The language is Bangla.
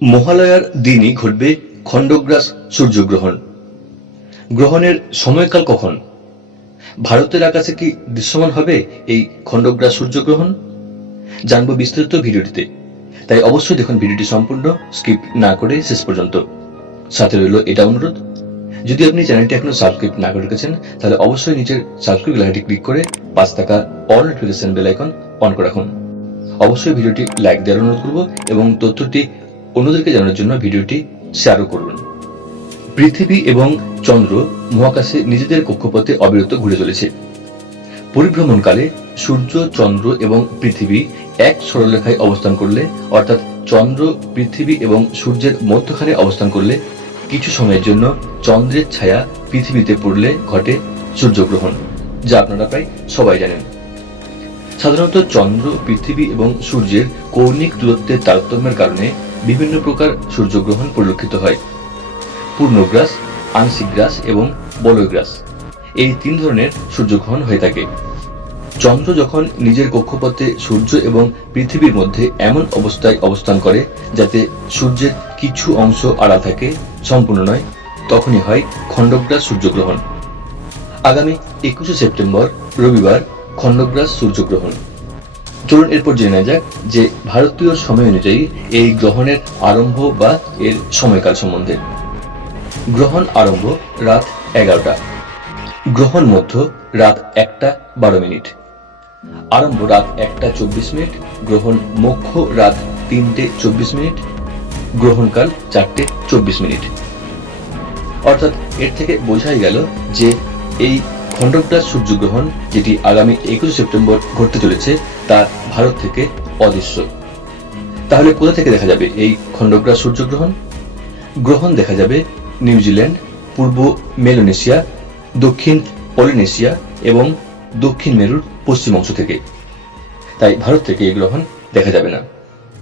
মহালয়ার দিনই ঘটবে খণ্ডগ্রাস সূর্যগ্রহণ। গ্রহণের সময়কাল কখন? ভারতের আকাশে কি দৃশ্যমান হবে এই খণ্ডগ্রাস সূর্যগ্রহণ? জানব বিস্তারিত ভিডিওটিতে। তাই অবশ্যই দেখুন ভিডিওটি সম্পূর্ণ, স্কিপ না করে শেষ পর্যন্ত। সাথে রইল এটা অনুরোধ, যদি আপনি চ্যানেলটি এখনও সাবস্ক্রাইব না করে রেখেছেন, তাহলে অবশ্যই নিচের সাবস্ক্রাইব লাইনটি ক্লিক করে পাঁচ টাকা all notification bell icon on করে রাখুন। অবশ্যই ভিডিওটি লাইক দেওয়ার অনুরোধ করব এবং তথ্যটি অন্যদেরকে জানানোর জন্য ভিডিওটি শেয়ারও করুন। পৃথিবী এবং চন্দ্র মহাকাশে নিজেদের কক্ষপথে অবিরত ঘুরে চলেছে। পরিভ্রমণকালে সূর্য, চন্দ্র এবং পৃথিবী এক সরলরেখায় অবস্থান করলে, অর্থাৎ চন্দ্র, পৃথিবী এবং সূর্যের মধ্যখানে অবস্থান করলে কিছু সময়ের জন্য চন্দ্রের ছায়া পৃথিবীতে পড়লে ঘটে সূর্যগ্রহণ, যা আপনারা প্রায় সবাই জানেন। সাধারণত চন্দ্র, পৃথিবী এবং সূর্যের কৌণিক দূরত্বের তারতম্যের কারণে বিভিন্ন প্রকার সূর্যগ্রহণ পরিলক্ষিত হয়। পূর্ণগ্রাস, আংশিক গ্রাস এবং বলয়গ্রাস এই তিন ধরনের সূর্যগ্রহণ হয়ে থাকে। চন্দ্র যখন নিজের কক্ষপথে সূর্য এবং পৃথিবীর মধ্যে এমন অবস্থায় অবস্থান করে যাতে সূর্যের কিছু অংশ আড়া থাকে, সম্পূর্ণ নয়, তখনই হয় খণ্ডগ্রাস সূর্যগ্রহণ। আগামী একুশে সেপ্টেম্বর, রবিবার খণ্ডগ্রাস সূর্যগ্রহণ। চলুন এরপর জেনে যাক যে ভারতীয় সময় অনুযায়ী এই গ্রহণের আরম্ভ বা এর সময়কাল সম্বন্ধে। গ্রহণ আরম্ভ রাত এগারোটা। গ্রহণ মধ্য রাত একটা বারো মিনিট। আরম্ভ রাত একটা চব্বিশ মিনিট, গ্রহণ মোক্ষ রাত তিনটে চব্বিশ মিনিট, গ্রহণকাল চারটে চব্বিশ মিনিট। অর্থাৎ এর থেকে বোঝাই গেল যে এই খণ্ডগ্রাস সূর্যগ্রহণ, যেটি আগামী একুশে সেপ্টেম্বর ঘটতে চলেছে, তা ভারত থেকে অদৃশ্য। তাহলে কোথা থেকে দেখা যাবে এই খণ্ডগ্রাস সূর্যগ্রহণ? গ্রহণ দেখা যাবে নিউজিল্যান্ড, পূর্ব মেলোনেশিয়া, দক্ষিণ পলিনেশিয়া এবং দক্ষিণ মেরুর পশ্চিম অংশ থেকে। তাই ভারত থেকে এই গ্রহণ দেখা যাবে না।